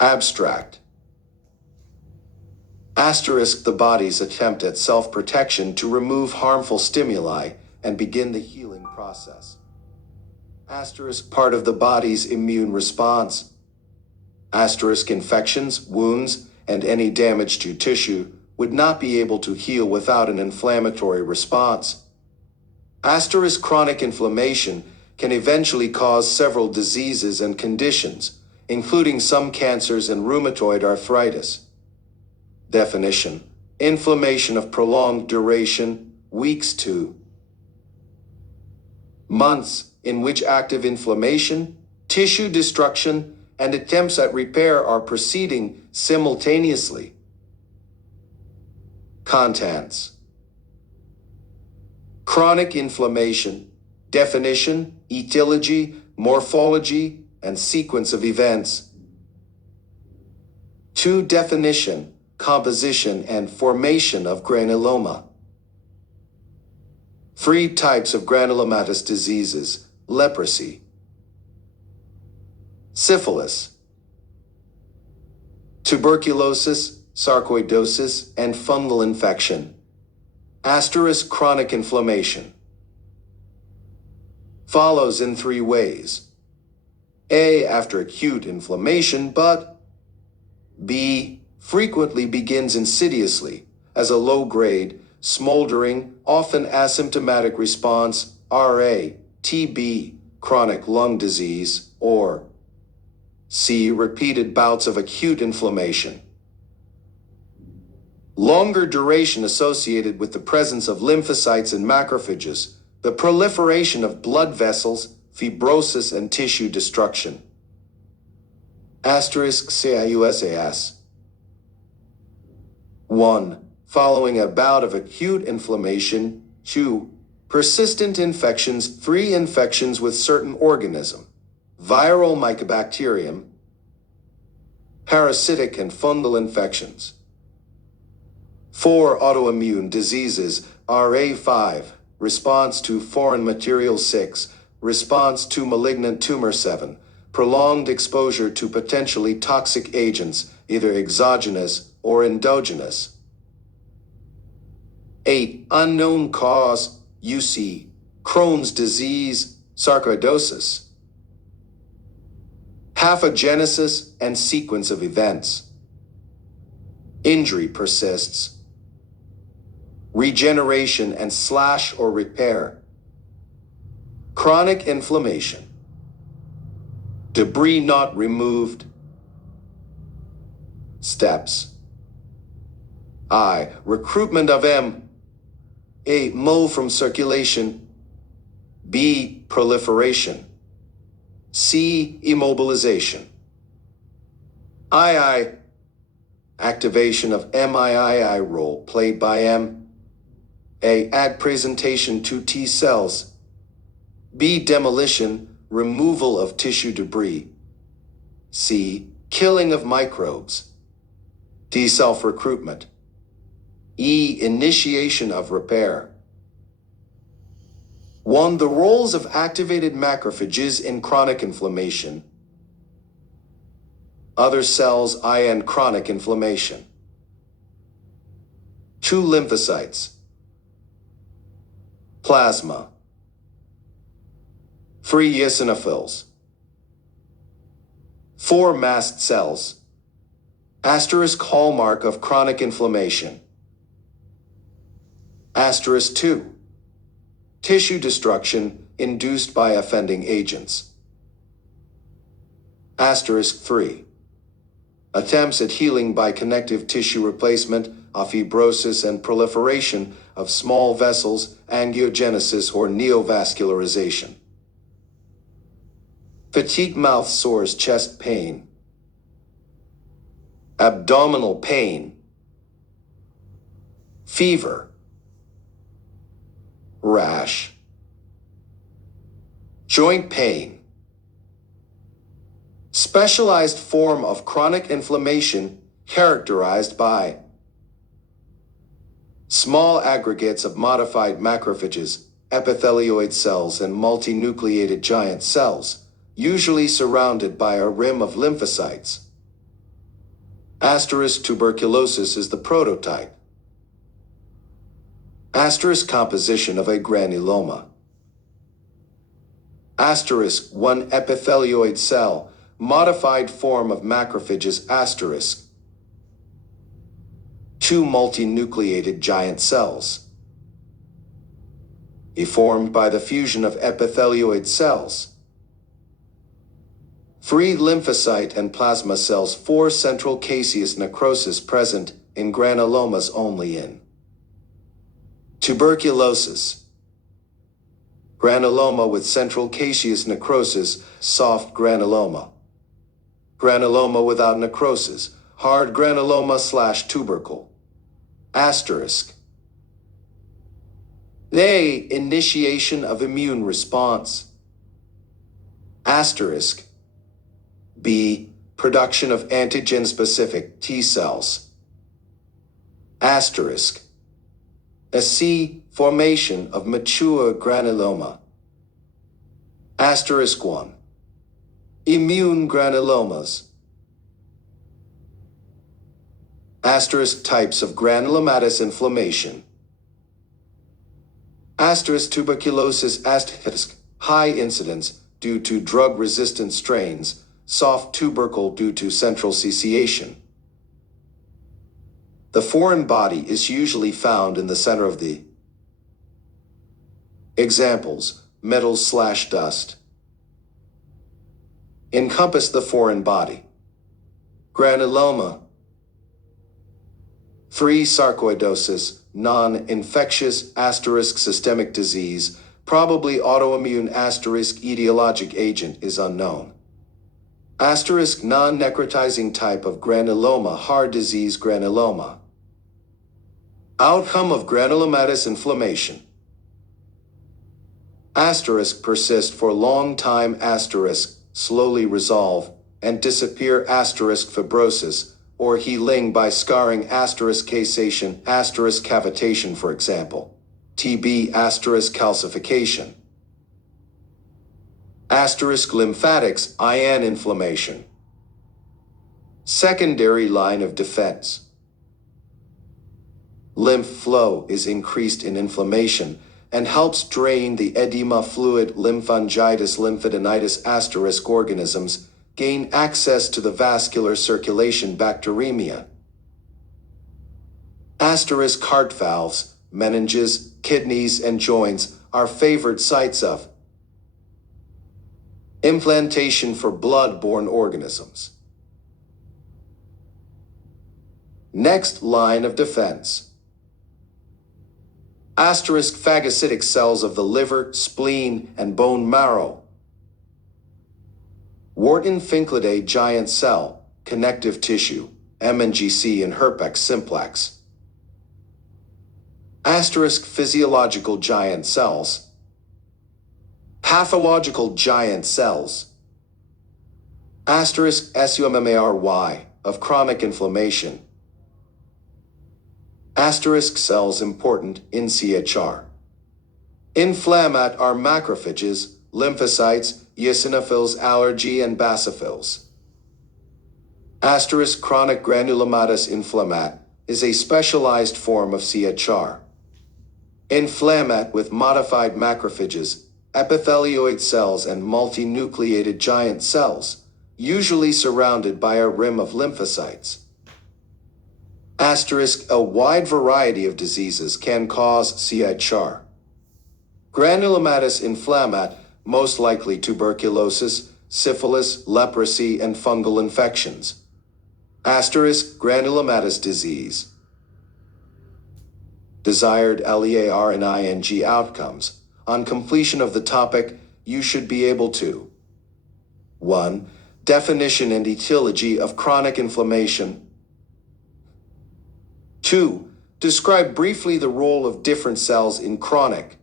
Abstract. Asterisk the body's attempt at self-protection to remove harmful stimuli and begin the healing process. Asterisk part of the body's immune response. Asterisk infections, wounds, and any damage to tissue would not be able to heal without an inflammatory response. Asterisk chronic inflammation can eventually cause several diseases and conditions, including some cancers and rheumatoid arthritis. Definition: inflammation of prolonged duration, weeks to months, in which active inflammation, tissue destruction, and attempts at repair are proceeding simultaneously. Contents: chronic inflammation, definition, etiology, morphology, and sequence of events. 2. Definition, composition, and formation of granuloma. 3 types of granulomatous diseases: leprosy, syphilis, tuberculosis, sarcoidosis, and fungal infection. Asterisk chronic inflammation follows in 3 ways. A. After acute inflammation, but B. frequently begins insidiously as a low-grade, smoldering, often asymptomatic response, RA, TB, chronic lung disease, or C. repeated bouts of acute inflammation. Longer duration associated with the presence of lymphocytes and macrophages, the proliferation of blood vessels, fibrosis, and tissue destruction. Asterisk CIUSAS. 1. Following a bout of acute inflammation. 2. Persistent infections. 3. Infections with certain organism, viral, mycobacterium, parasitic, and fungal infections. 4. Autoimmune diseases. RA5. Response to foreign material. 6. Response to malignant tumor. 7. Prolonged exposure to potentially toxic agents, either exogenous or endogenous. 8. Unknown cause. UC. Crohn's disease, sarcoidosis. Pathogenesis and sequence of events. Injury persists. Regeneration and / or repair. Chronic inflammation. Debris not removed. Steps. I. Recruitment of M. A. Mo from circulation. B. Proliferation. C. Immobilization. II. Activation of MIII role played by M. A. Add presentation to T cells. B. Demolition, removal of tissue debris. C. Killing of microbes. D. Self-recruitment. E. Initiation of repair. 1. The roles of activated macrophages in chronic inflammation. Other cells and chronic inflammation. 2. Lymphocytes. Plasma. 3. Eosinophils. 4. Mast cells. Asterisk hallmark of chronic inflammation. Asterisk 2. Tissue destruction induced by offending agents. Asterisk 3. Attempts at healing by connective tissue replacement, fibrosis, and proliferation of small vessels, angiogenesis or neovascularization. Fatigue, mouth sores, chest pain. Abdominal pain. Fever. Rash. Joint pain. Specialized form of chronic inflammation characterized by small aggregates of modified macrophages, epithelioid cells, and multinucleated giant cells, usually surrounded by a rim of lymphocytes. Asterisk tuberculosis is the prototype. Asterisk composition of a granuloma. Asterisk 1 epithelioid cell, modified form of macrophages. Asterisk 2 multinucleated giant cells, formed by the fusion of epithelioid cells. 3 lymphocyte and plasma cells. 4 central caseous necrosis present in granulomas only in tuberculosis. Granuloma with central caseous necrosis, soft granuloma. Granuloma without necrosis, hard granuloma/tubercle. Asterisk. A. Initiation of immune response. Asterisk. B. Production of antigen-specific T cells. Asterisk. C. Formation of mature granuloma. Asterisk 1. Immune granulomas. Asterisk types of granulomatous inflammation. Asterisk tuberculosis. Asterisk high incidence due to drug-resistant strains. Soft tubercle due to central cessation. The foreign body is usually found in the center of the examples, metals/dust. Encompass the foreign body. Granuloma. 3 sarcoidosis, non-infectious. Asterisk systemic disease, probably autoimmune. Asterisk etiologic agent is unknown. Asterisk non-necrotizing type of granuloma, heart disease. Granuloma. Outcome of granulomatous inflammation. Asterisk persist for long time. Asterisk slowly resolve and disappear. Asterisk fibrosis or healing by scarring. Asterisk cassation. Asterisk cavitation, for example. TB. Asterisk calcification. Asterisk lymphatics, IN inflammation. Secondary line of defense. Lymph flow is increased in inflammation and helps drain the edema fluid. Lymphangitis, lymphadenitis. Asterisk organisms gain access to the vascular circulation. Bacteremia. Asterisk heart valves, meninges, kidneys, and joints are favored sites of implantation for blood-borne organisms. Next line of defense. Asterisk phagocytic cells of the liver, spleen, and bone marrow. Wharton-Finklade giant cell, connective tissue, MNGC and herpes simplex. Asterisk physiological giant cells. Pathological giant cells. Asterisk SUMMARY of chronic inflammation. Asterisk cells important in CHR. Inflammat are macrophages, lymphocytes, eosinophils, allergy, and basophils. Asterisk chronic granulomatous inflammat is a specialized form of CHR. Inflammat with modified macrophages, epithelioid cells, and multinucleated giant cells, usually surrounded by a rim of lymphocytes. Asterisk a wide variety of diseases can cause CHR. Granulomatous inflammat, most likely tuberculosis, syphilis, leprosy, and fungal infections. Asterisk granulomatous disease. Desired LEAR and ING outcomes. On completion of the topic, you should be able to 1. Definition and etiology of chronic inflammation. 2. Describe briefly the role of different cells in chronic